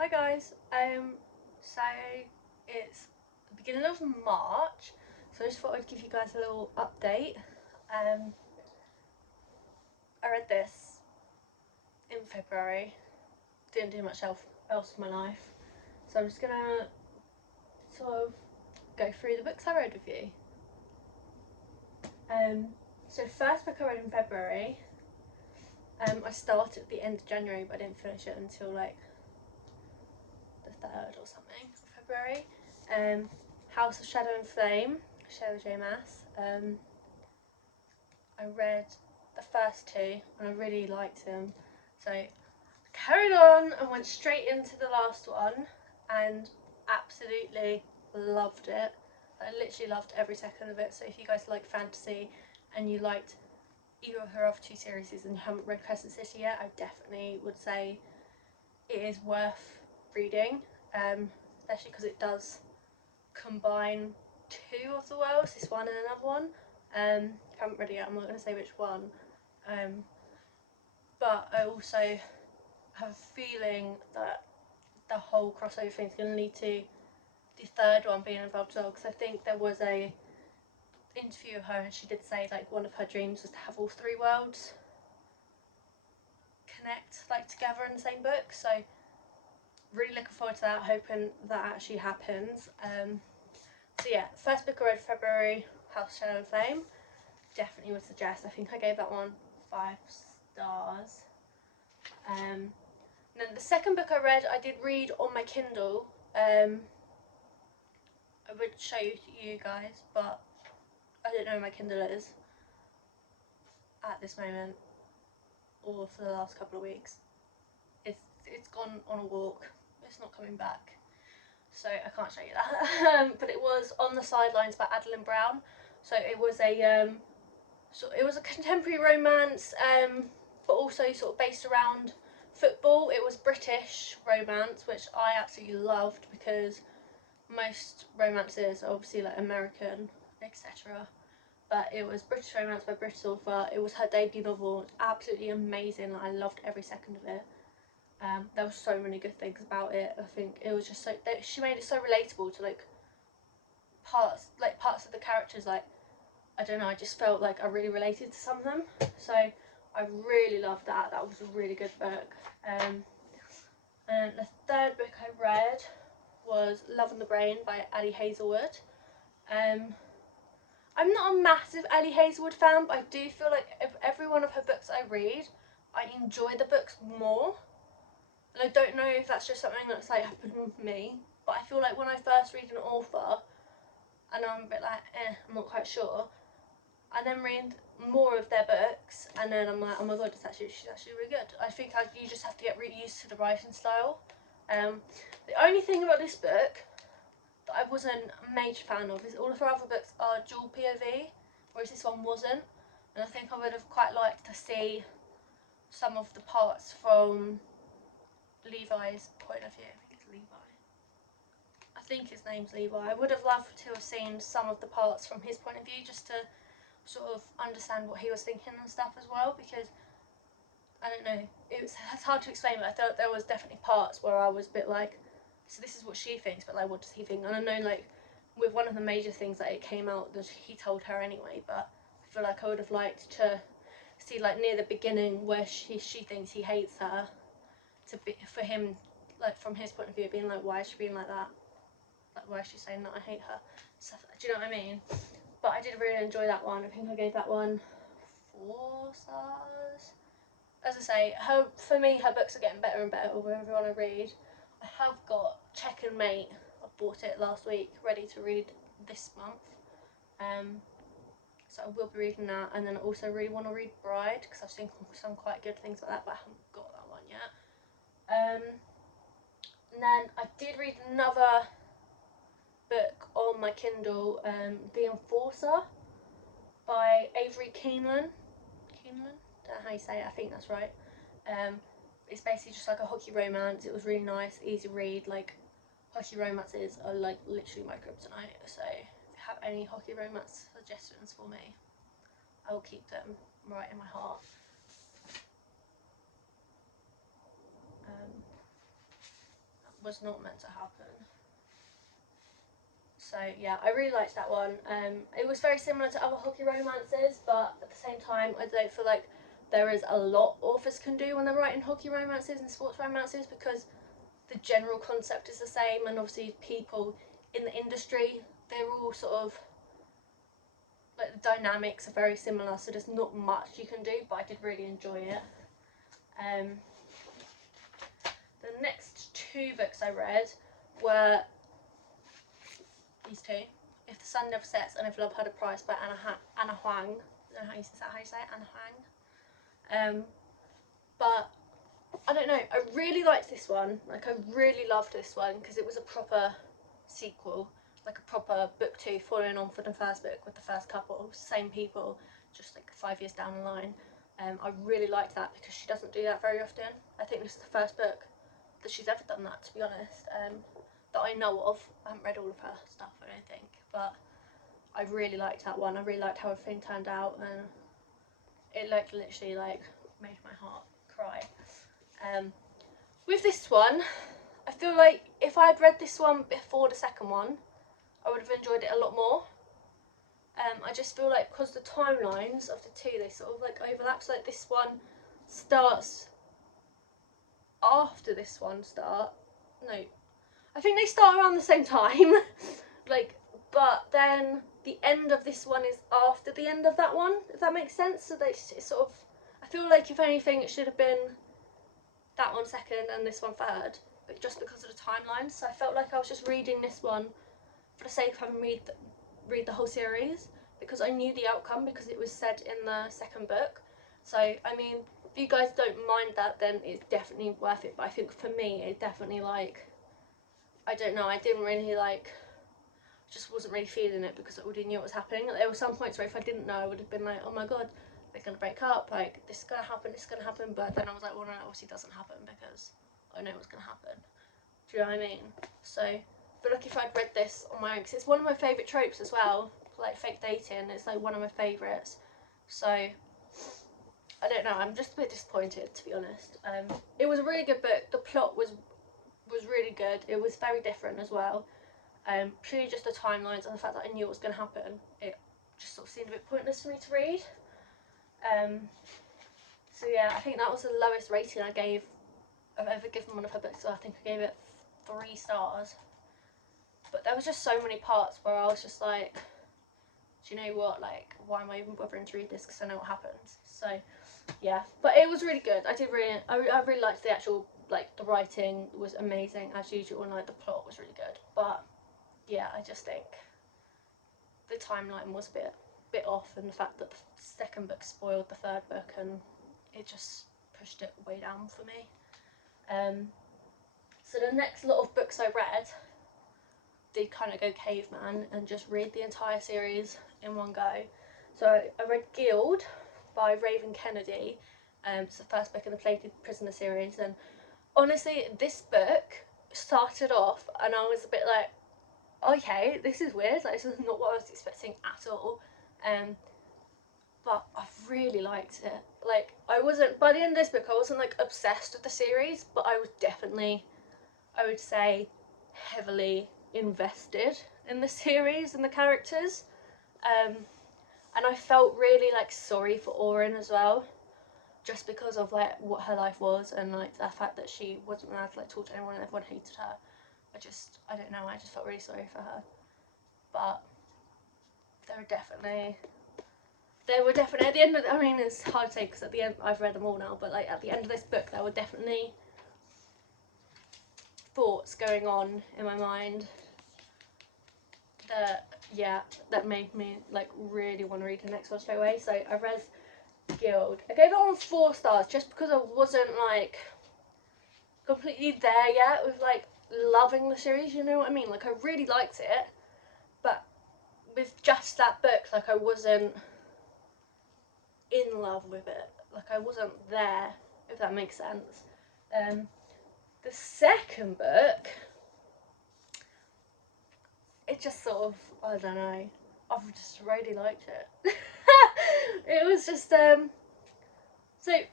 Hi guys, so it's the beginning of March, so I just thought I'd give you guys a little update. I read this in February, didn't do much else with my life, so I'm just gonna sort of go through the books I read with you. So the first book I read in February, I started at the end of January, but I didn't finish it until like the 3rd or something of February. House of Shadow and Flame, Shayla J. Maas. I read the first two and I really liked them, so I carried on and went straight into the last one and absolutely loved it. I literally loved every second of it. So if you guys like fantasy and you liked either of her other two series and you haven't read Crescent City yet, I definitely would say it is worth reading, especially because it does combine two of the worlds, this one and another one. I haven't read it yet, I'm not going to say which one, but I also have a feeling that the whole crossover thing is going to lead to the third one being involved as well, because I think there was a interview of her and she did say like one of her dreams was to have all three worlds connect like together in the same book, so really looking forward to that, hoping that actually happens. So yeah, first book I read February, House, Shadow and Flame, definitely would suggest. I think I gave that one 5 stars. And then the second book I read, I did read on my Kindle. I would show you guys, but I don't know where my Kindle is at this moment or for the last couple of weeks. It's gone on a walk. It's not coming back, so I can't show you that. But it was On the Sidelines by Adeline Brown. So it was a contemporary romance, but also sort of based around football. It was British romance, which I absolutely loved because most romances are obviously like American, etc. But it was British romance by British author. It was her debut novel. Absolutely amazing. I loved every second of it. There were so many good things about it. I think it was just so she made it so relatable to like parts of the characters. Like, I don't know, I just felt like I really related to some of them. So I really loved that. That was a really good book. And the third book I read was Love and the Brain by Ali Hazelwood. I'm not a massive Ali Hazelwood fan, but I do feel like every one of her books I read, I enjoy the books more. And I don't know if that's just something that's like happened with me, but I feel like when I first read an author, and I'm a bit like, I'm not quite sure, and then read more of their books, and then I'm like, oh my god, she's actually really good. I think you just have to get really used to the writing style. The only thing about this book that I wasn't a major fan of is all of her other books are dual POV, whereas this one wasn't. And I think I would have quite liked to see some of the parts from Levi's point of view. I think it's Levi. I think his name's Levi. I would have loved to have seen some of the parts from his point of view, just to sort of understand what he was thinking and stuff as well, because I don't know, it's hard to explain, but I thought there was definitely parts where I was a bit like, so this is what she thinks, but like what does he think? And I know like with one of the major things that it came out that he told her anyway, but I feel like I would have liked to see like near the beginning where she thinks he hates her, to be for him, like from his point of view, being like, why is she being like that? Like, why is she saying that I hate her? So, do you know what I mean? But I did really enjoy that one. I think I gave that one 4 stars. As I say, for me, her books are getting better and better with everyone I read. I have got Check and Mate. I bought it last week, ready to read this month. So I will be reading that, and then I also really want to read Bride because I've seen some quite good things like that, but I haven't got that one yet. And then I did read another book on my Kindle, The Enforcer by Avery Keeneland. Keeneland? Don't know how you say it, I think that's right. It's basically just like a hockey romance. It was really nice, easy read. Like, hockey romances are like literally my kryptonite. So if you have any hockey romance suggestions for me, I will keep them right in my heart. was not meant to happen. So yeah, I really liked that one. It was very similar to other hockey romances, but at the same time, I don't feel like there is a lot authors can do when they're writing hockey romances and sports romances, because the general concept is the same, and obviously people in the industry, they're all sort of like, the dynamics are very similar, so there's not much you can do, but I did really enjoy it. The next two books I read were these two: If the Sun Never Sets and If Love Had a Price by Anna Huang. I don't know how you say it, Anna Huang. But I don't know, I really liked this one. Like, I really loved this one because it was a proper sequel, like a proper book 2 following on from the first book with the first couple, same people, just like 5 years down the line. I really liked that because she doesn't do that very often. I think this is the first book that she's ever done that, to be honest, that I know of. I haven't read all of her stuff, I don't think, but I really liked that one. I really liked how everything turned out, and it like literally like made my heart cry. With this one, I feel like if I had read this one before the second one, I would have enjoyed it a lot more. I just feel like because the timelines of the two, they sort of like overlap. So like this one starts after this one no, I think they start around the same time. Like, but then the end of this one is after the end of that one, if that makes sense. So they sort of, I feel like if anything, it should have been that one second and this one third, but just because of the timelines. So I felt like I was just reading this one for the sake of having read the whole series, because I knew the outcome because it was said in the second book. So I mean, if you guys don't mind that, then it's definitely worth it. But I think for me, it definitely, like, I don't know, I didn't really like, just wasn't really feeling it because I already knew what was happening. There were some points where if I didn't know, I would have been like, oh my god, they're gonna break up, like this is gonna happen, this is gonna happen. But then I was like, well no, it obviously doesn't happen because I know what's gonna happen. Do you know what I mean? So I feel like if I'd read this on my own, because it's one of my favourite tropes as well, like fake dating, it's like one of my favourites. So I don't know, I'm just a bit disappointed, to be honest. It was a really good book. The plot was really good. It was very different as well. Purely just the timelines and the fact that I knew what was going to happen, it just sort of seemed a bit pointless for me to read. So yeah, I think that was the lowest rating I've ever given one of her books. So I think I gave it 3 stars. But there was just so many parts where I was just like, do you know what, like, why am I even bothering to read this, because I know what happens. So yeah, but it was really good. I really liked the actual, like, the writing was amazing as usual, and like the plot was really good. But yeah, I just think the timeline was a bit off, and the fact that the second book spoiled the third book, and it just pushed it way down for me. So the next lot of books I read did kind of go caveman and just read the entire series in one go. So I read Guild by Raven Kennedy. It's the first book in the Plated Prisoner series, and honestly, this book started off and I was a bit like, okay, this is weird, like this is not what I was expecting at all. But I've really liked it. Like, I wasn't, by the end of this book, I wasn't like obsessed with the series, but I was definitely, I would say, heavily invested in the series and the characters. And I felt really like sorry for Orin as well, just because of like what her life was, and like the fact that she wasn't allowed to like talk to anyone and everyone hated her. I don't know, I just felt really sorry for her. But there were definitely at the end of, I mean, it's hard to say because at the end, I've read them all now, but like at the end of this book there were definitely thoughts going on in my mind that made me like really want to read the next one straight away. So I read Guild. I gave it on 4 stars just because I wasn't like completely there yet with like loving the series, you know what I mean? Like, I really liked it, but with just that book, like, I wasn't in love with it. Like, I wasn't there, if that makes sense. The second book, it just sort of, I don't know, I've just really liked it. It was just, so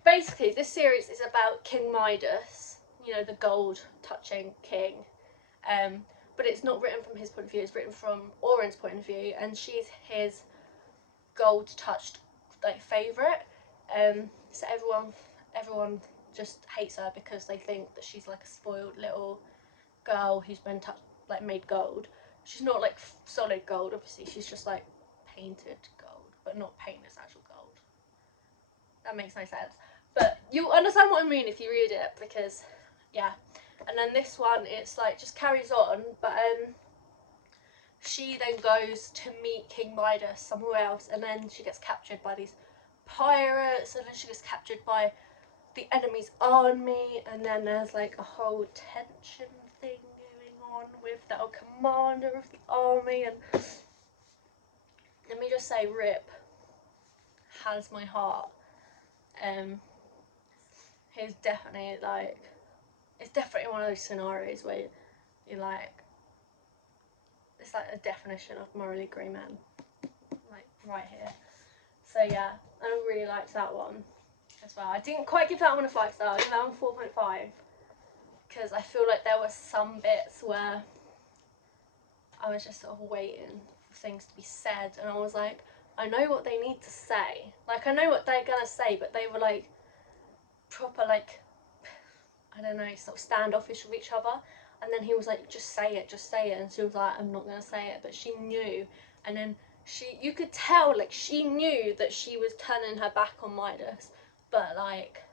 basically this series is about King Midas. you know, the gold touching king. But it's not written from his point of view, it's written from Oren's point of view, and she's his gold touched like favourite. So everyone just hates her because they think that she's like a spoiled little girl who's been like made gold. She's not like solid gold, obviously, she's just like painted gold, but not paint as actual gold. That makes no sense. But you'll understand what I mean if you read it, because yeah. And then this one, it's like just carries on, but she then goes to meet King Midas somewhere else, and then she gets captured by these pirates, and then she gets captured by the enemy's army, and then there's like a whole tension thing going on with the commander of the army. And let me just say, Rip has my heart. He's definitely like, it's definitely one of those scenarios where you're like, it's like a definition of morally grey man, like right here. So yeah, I really liked that one as well. I didn't quite give that one a 5 star, I gave that one 4.5, because I feel like there were some bits where I was just sort of waiting for things to be said, and I was like, I know what they need to say, like I know what they're gonna say, but they were like proper like, I don't know, sort of standoffish with each other. And then he was like, just say it, and she was like, I'm not gonna say it, but she knew. And then you could tell, like, she knew that she was turning her back on Midas, but like,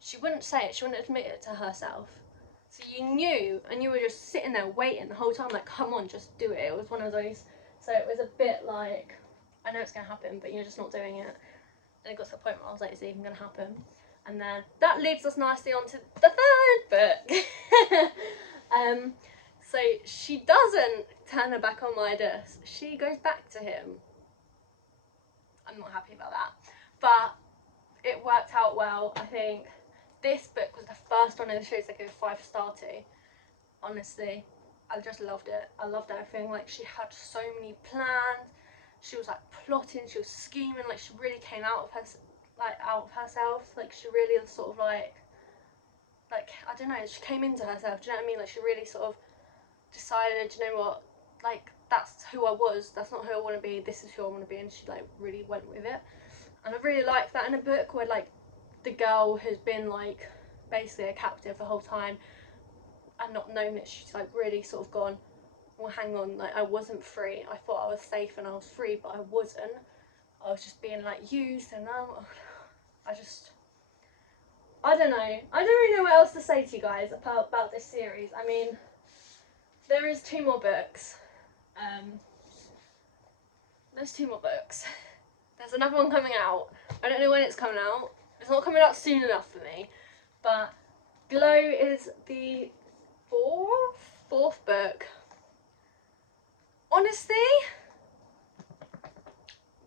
she wouldn't say it, she wouldn't admit it to herself. So you knew, and you were just sitting there waiting the whole time, like, come on, just do it. It was one of those, so it was a bit like, I know it's gonna happen, but you're just not doing it. And it got to the point where I was like, is it even gonna happen? And then that leads us nicely on to the 3rd book. So she doesn't turn her back on Midas, she goes back to him. I'm not happy about that, but it worked out well. I think this book was the first one in the series I gave 5 star to. Honestly, I just loved it. I loved everything. Like, she had so many plans, she was like plotting, she was scheming, like she really came out of herself, like she really sort of like I don't know, she came into herself, do you know what I mean? Like she really sort of decided, you know what, like that's who I was, that's not who I want to be, this is who I want to be, and she like really went with it. And I really liked that in a book where like the girl has been like basically a captive the whole time and not known it, she's like really sort of gone, well hang on, like I wasn't free, I thought I was safe and I was free, but I wasn't. I was just being like used, and I don't know. I don't really know what else to say to you guys about this series. I mean, there is 2 more books. There's 2 more books. There's another one coming out. I don't know when it's coming out. It's not coming out soon enough for me. But Glow is the 4th book. Honestly,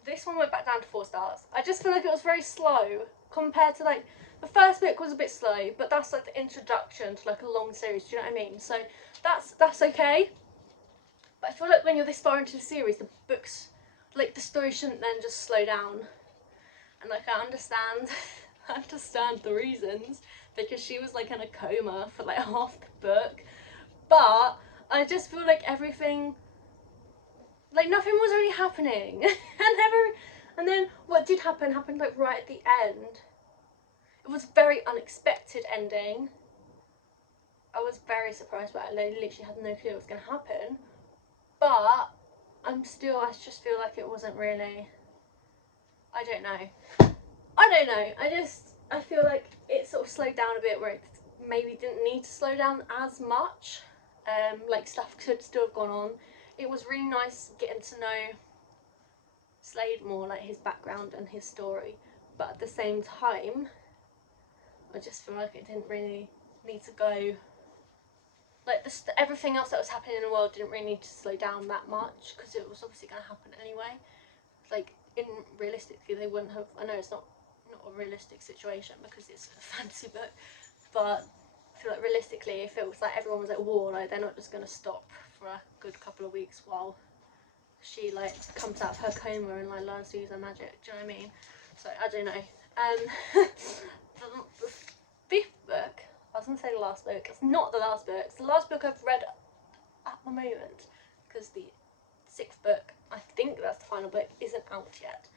this one went back down to 4 stars. I just feel like it was very slow compared to like, the first book was a bit slow, but that's like the introduction to like a long series, do you know what I mean? So that's okay. But I feel like when you're this far into the series, the books, like the story shouldn't then just slow down. And like I understand the reasons, because she was like in a coma for like half the book. But I just feel like everything, like nothing was really happening. and then what did happen happened like right at the end. It was a very unexpected ending. I was very surprised by it. I literally had no clue what was going to happen. But I just feel like it wasn't really, I don't know. I feel like it sort of slowed down a bit where it maybe didn't need to slow down as much. Like stuff could still have gone on. It was really nice getting to know Slade more, like his background and his story. But at the same time, I just feel like it didn't really need to go, like everything else that was happening in the world didn't really need to slow down that much, because it was obviously going to happen anyway. Like realistically they wouldn't have, I know it's not a realistic situation because it's a fantasy book, but I feel like realistically if it was like everyone was at war, like they're not just going to stop for a good couple of weeks while she like comes out of her coma and like learns to use her magic, do you know what I mean? So I don't know. The 5th book, I was going to say the last book. It's not the last book. It's the last book I've read at the moment, because the 6th book, I think that's the final book, isn't out yet.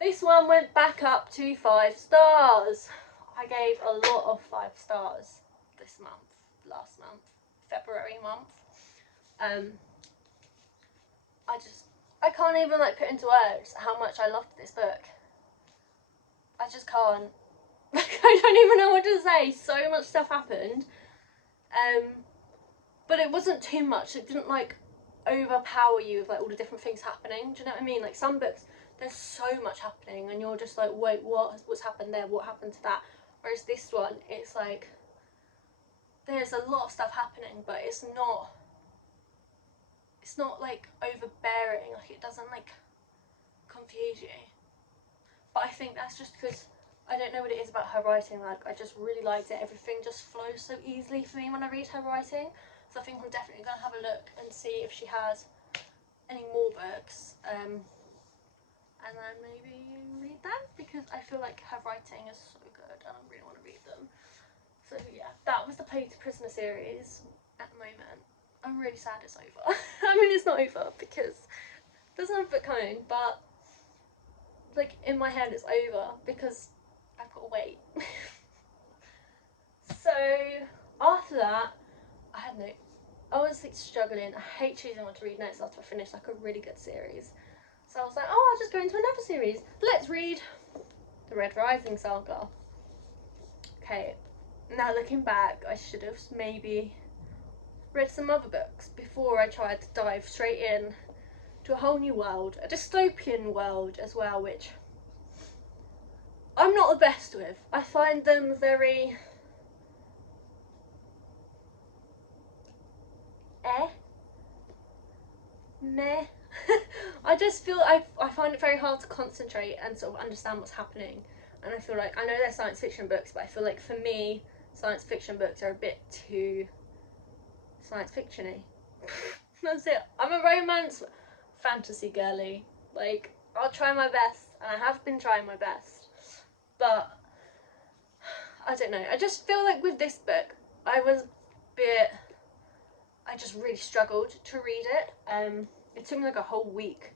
This one went back up to 5 stars. I gave a lot of 5 stars this month, last month, February month. I can't even like put into words how much I loved this book. I just can't. Like, I don't even know what to say. So much stuff happened. But it wasn't too much. It didn't like overpower you with like all the different things happening. Do you know what I mean? Like some books, there's so much happening and you're just like, wait, what's happened there? What happened to that? Whereas this one, it's like, there's a lot of stuff happening, but it's not like overbearing. Like it doesn't like confuse you. But I think that's just because I don't know what it is about her writing. Like I just really liked it. Everything just flows so easily for me when I read her writing. So I think I'm definitely going to have a look and see if she has any more books. And then maybe read them, because I feel like her writing is so good and I really want to read them. So yeah, that was the Play to Prisoner series at the moment. I'm really sad it's over. I mean, it's not over because there's another book coming, but like in my head it's over because I've got to wait. So after that, I was like struggling. I hate choosing what to read next after I finish like a really good series. So I was like, oh, I'll just go into another series. Let's read the Red Rising saga. Okay, now looking back, I should have maybe read some other books before I tried to dive straight in to a whole new world, a dystopian world as well, which I'm not the best with. I find them very meh. I just feel I find it very hard to concentrate and sort of understand what's happening. And I feel like, I know they're science fiction books, but I feel like for me, science fiction books are a bit too science fiction-y. That's it. I'm a romance fantasy girly. Like, I'll try my best, and I have been trying my best. But I don't know. I just feel like with this book, I just really struggled to read it. It took me like a whole week,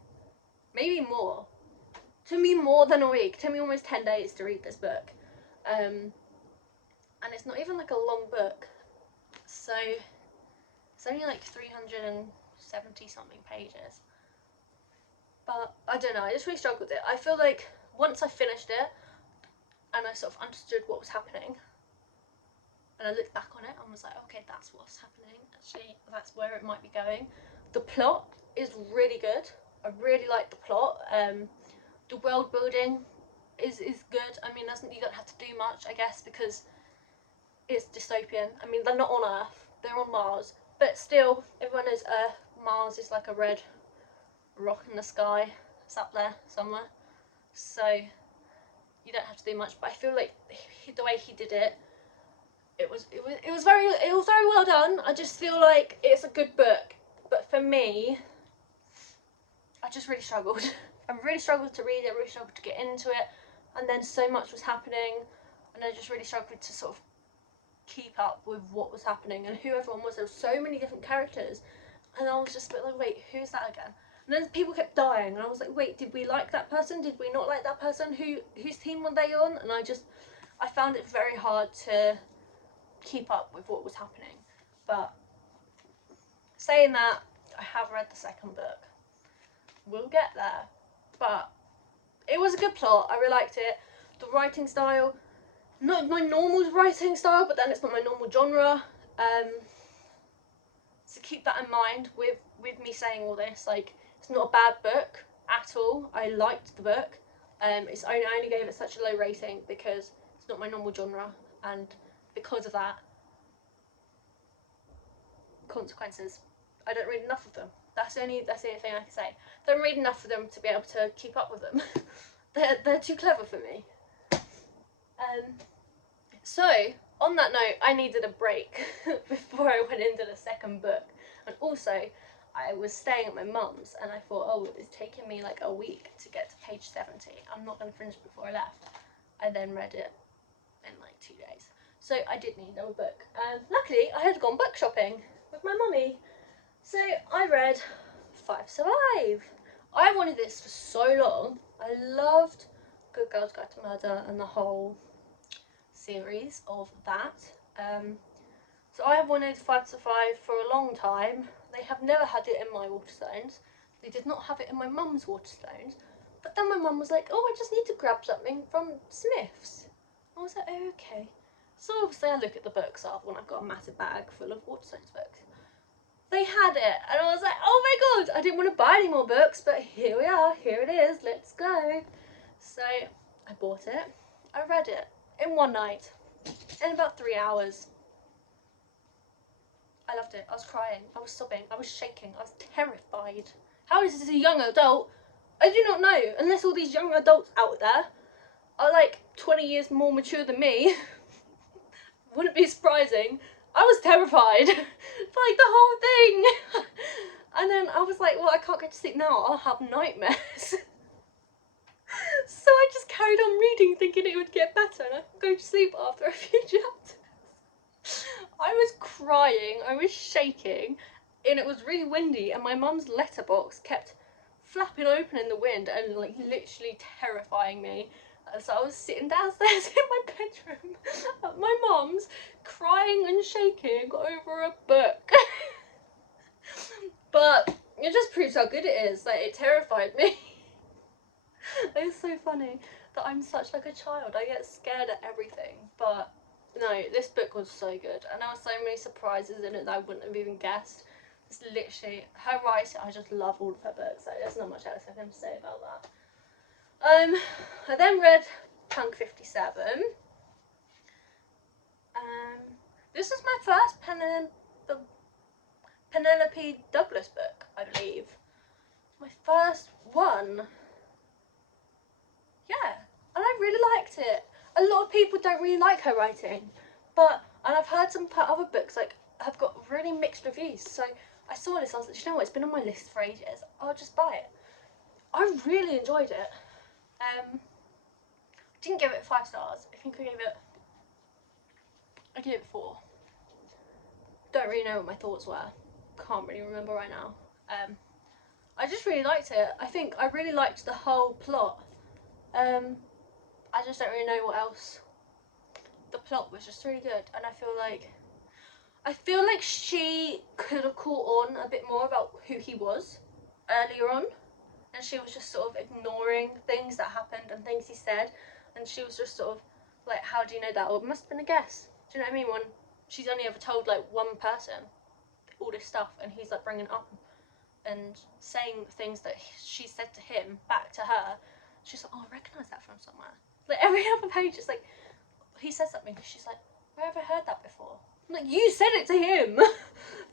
maybe more. It took me more than a week. It took me almost 10 days to read this book. And it's not even like a long book. So it's only like 370 something pages. But I don't know, I just really struggled with it. I feel like once I finished it and I sort of understood what was happening, and I looked back on it and was like, okay, that's what's happening. Actually, that's where it might be going. The plot is really good. I really like the plot. The world building is good. I mean, you don't have to do much, I guess, because it's dystopian. I mean, they're not on Earth, they're on Mars, but still, everyone knows Earth. Mars is like a red rock in the sky. It's up there somewhere. So you don't have to do much. But I feel like the way he did it, it was very well done. I just feel like it's a good book, but for me, I just really struggled. I really struggled to read it. I really struggled to get into it, and then so much was happening, and I just really struggled to sort of keep up with what was happening and who everyone was. There were so many different characters, and I was just a bit like, wait, who's that again? And then people kept dying, and I was like, wait, did we like that person? Did we not like that person? Whose team were they on? And I found it very hard to keep up with what was happening. But saying that, I have read the second book. We'll get there. But it was a good plot. I really liked it. The writing style, not my normal writing style, but then it's not my normal genre. So keep that in mind with me saying all this. Like, it's not a bad book at all. I liked the book. I only gave it such a low rating because it's not my normal genre, and because of that, consequences. I don't read enough of them. That's the only thing I can say. I don't read enough of them to be able to keep up with them. they're too clever for me. So on that note, I needed a break before I went into the second book, and also I was staying at my mum's, and I thought, oh, it's taking me like a week to get to page 70. I'm not going to finish before I left. I then read it in like 2 days. So I did need another book. And luckily I had gone book shopping with my mummy. So I read Five Survive. I wanted this for so long. I loved Good Girls Guide to Murder and the whole series of that. So I have wanted Five Survive for a long time. They have never had it in my Waterstones. They did not have it in my mum's Waterstones. But then my mum was like, oh, I just need to grab something from Smith's. I was like, oh, okay. So obviously I look at the books after when I've got a massive bag full of Waterstones books. They had it and I was like, oh my god, I didn't want to buy any more books, but here we are, here it is, let's go. So I bought it. I read it in one night, in about 3 hours. I loved it. I was crying, I was sobbing, I was shaking, I was terrified. How is this a young adult? I do not know, unless all these young adults out there are like 20 years more mature than me. Wouldn't be surprising. I was terrified for like the whole thing. And then I was like, well, I can't get to sleep now, I'll have nightmares. So I just carried on reading thinking it would get better and I could go to sleep after a few chapters. I was crying, I was shaking, and it was really windy and my mum's letterbox kept flapping open in the wind and like literally terrifying me. So I was sitting downstairs in my bedroom at my mum's, crying and shaking over a book. But it just proves how good it is. Like, it terrified me. It's so funny that I'm such like a child. I get scared at everything. But no, this book was so good. And there were so many surprises in it that I wouldn't have even guessed. It's literally, her writing, I just love all of her books. Like, there's not much else I can say about that. I then read Punk 57. This was my first Penelope Douglas book, I believe. My first one. Yeah, and I really liked it. A lot of people don't really like her writing, and I've heard some other books like have got really mixed reviews. So I saw this, I was like, you know what, it's been on my list for ages. I'll just buy it. I really enjoyed it. Didn't give it 5 stars. I think I gave it 4. Don't really know what my thoughts were. Can't really remember right now. I just really liked it. I think I really liked the whole plot. I just don't really know what else. The plot was just really good, and I feel like she could have caught on a bit more about who he was earlier on, and she was just sort of ignoring things that happened and things he said, and she was just sort of like, how do you know that? Or it must have been a guess. Do you know what I mean? When she's only ever told like one person all this stuff, and he's like bringing up and saying things that she said to him back to her. She's like, oh, I recognise that from somewhere. Like every other page, it's like he said something, she's like, where have I heard that before? I'm like, you said it to him.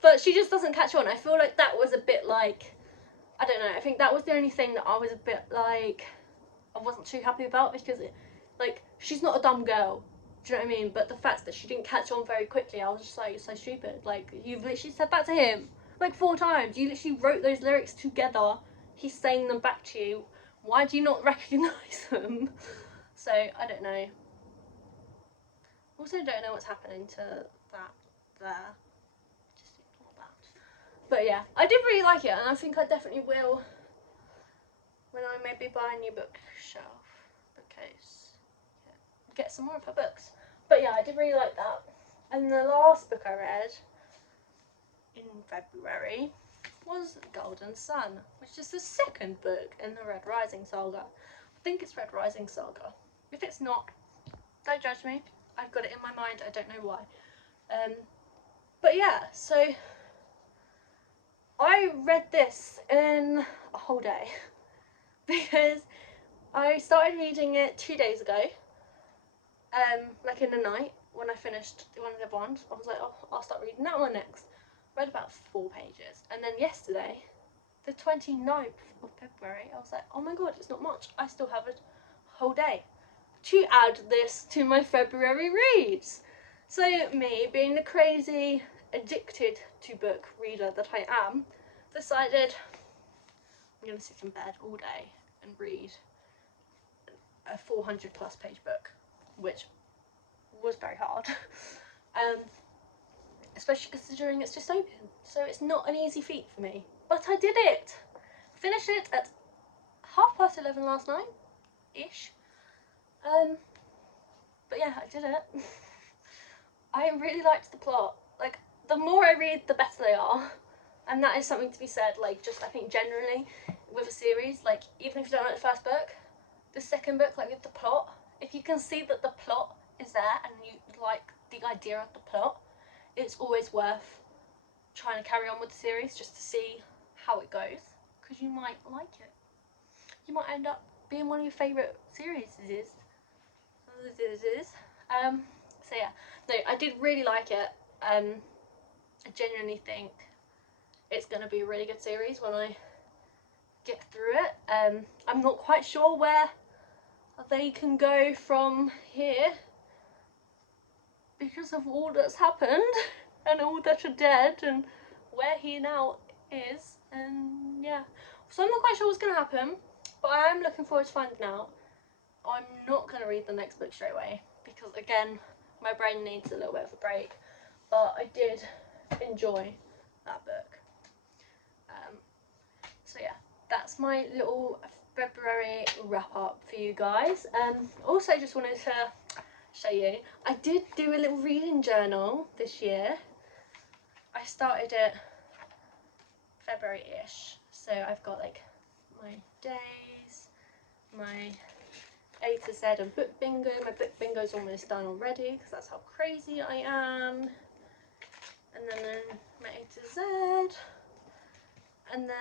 But she just doesn't catch on. I feel like that was a bit like, I don't know, I think that was the only thing that I was a bit like, I wasn't too happy about, because like, she's not a dumb girl, do you know what I mean? But the fact that she didn't catch on very quickly, I was just like, it's so stupid. Like, you've literally said that to him like 4 times. You literally wrote those lyrics together. He's saying them back to you. Why do you not recognise them? So, I don't know. Also don't know what's happening to that there. Just ignore that. But yeah, I did really like it, and I think I definitely will when I maybe buy a new bookcase. Yeah, get some more of her books. But yeah, I did really like that. And the last book I read in February was Golden Sun, which is the second book in the Red Rising saga. I think it's Red Rising saga. If it's not, don't judge me. I've got it in my mind, I don't know why. But yeah, so I read this in a whole day because I started reading it 2 days ago, like in the night when I finished one of the ones. I was like, oh, I'll start reading that one next. Read about 4 pages, and then yesterday, the 29th of February, I was like, oh my god, it's not much. I still have a whole day to add this to my February reads. So me, being the crazy, addicted to book reader that I am, decided I'm going to sit in bed all day and read a 400+ page book, which was very hard. Especially considering it's dystopian, so it's not an easy feat for me. But I did it! Finished it at 11:30 last night, ish. But yeah, I did it. I really liked the plot. Like, the more I read, the better they are. And that is something to be said, like, just I think generally with a series, like, even if you don't like the first book, the second book, like with the plot, if you can see that the plot is there and you like the idea of the plot, it's always worth trying to carry on with the series just to see how it goes, because you might like it. You might end up being one of your favourite series. So yeah, no, I did really like it. I genuinely think it's going to be a really good series when I get through it. I'm not quite sure where they can go from here because of all that's happened and all that are dead and where he now is, and yeah, so I'm not quite sure what's going to happen, but I am looking forward to finding out. I'm not going to read the next book straight away because, again, my brain needs a little bit of a break, but I did enjoy that book. So yeah, that's my little February wrap up for you guys. Also just wanted to show you, I did do a little reading journal this year. I started it February-ish, so I've got like my days, my A to Z and book bingo. My book bingo's almost done already because that's how crazy I am. And then my A to Z, and then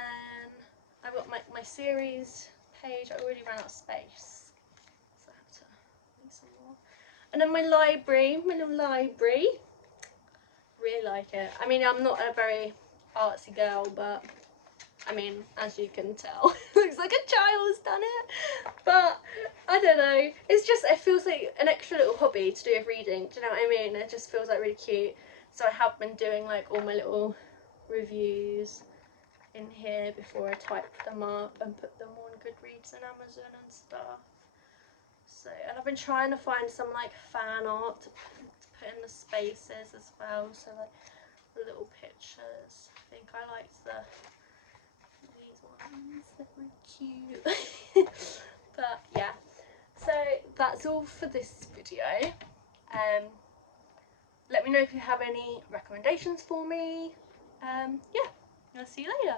I've got my series page. I already ran out of space, so I have to make some more. And then my library, my little library. Really like it. I mean, I'm not a very artsy girl, but I mean, as you can tell, looks like a child's done it. But I don't know. It's just, it feels like an extra little hobby to do with reading. Do you know what I mean? It just feels like really cute. So I have been doing like all my little reviews in here before I type them up and put them on Goodreads and Amazon and stuff. So, and I've been trying to find some like fan art to put in the spaces as well. So like the little pictures. I think I liked these ones. They're really cute. But yeah. So that's all for this video. Let me know if you have any recommendations for me. Yeah, I'll see you later.